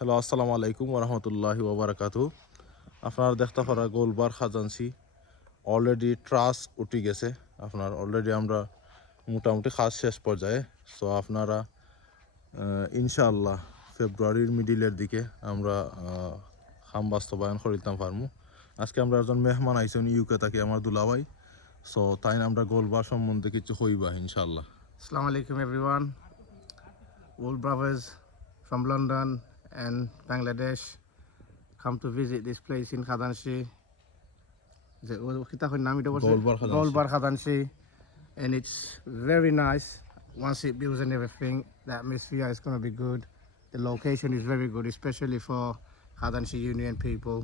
Hello, আসসালামু আলাইকুম ওরহমতুল্লাহি ওবরাকাতু। আপনার দেখতে পারা গোলবার খাজানসি অলরেডি ট্রাস উঠে গেছে। আপনার অলরেডি আমরা মোটামুটি কাজ শেষ পর্যায়ে। সো আপনারা ইনশাআল্লাহ ফেব্রুয়ারির মিডিলের দিকে আমরা খাম বাস্তবায়ন করিতাম পারমু। আজকে আমরা একজন মেহমান আইসেন ইউকে থাকি, আমার দুলাভাই। সো তাই আমরা গোলবার সম্বন্ধে কিছু হইবা ইনশাআল্লাহ। Assalamu alaikum everyone. Wool brothers from London and Bangladesh come to visit this place in Khadanshi. Golbar Khadanshi, and it's very nice. Once it builds and everything, the atmosphere is going to be good. The location is very good, especially for Khadanshi Union people.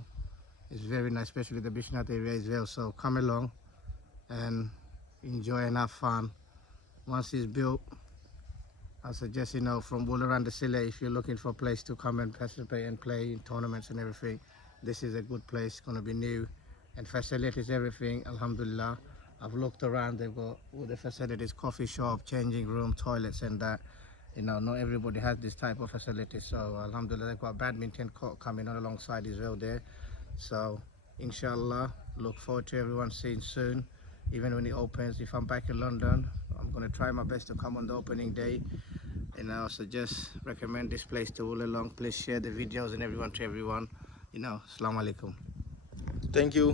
It's very nice, especially the Bishnat area as well. So come along and enjoy and have fun. Once it's built, I suggest, from all around the city, if you're looking for a place to come and participate and play in tournaments and everything, this is a good place. It's going to be new and facilities, everything. Alhamdulillah, I've looked around. They've got all the facilities: coffee shop, changing room, toilets, and that. Not everybody has this type of facilities. So alhamdulillah, they've got a badminton court coming on alongside as well there. So inshallah, look forward to everyone seeing soon. Even when it opens, if I'm back in London, I'm going to try my best to come on the opening day. And I also just recommend this place to all along. Please share the videos and everyone to everyone. Assalamu alaikum. Thank you.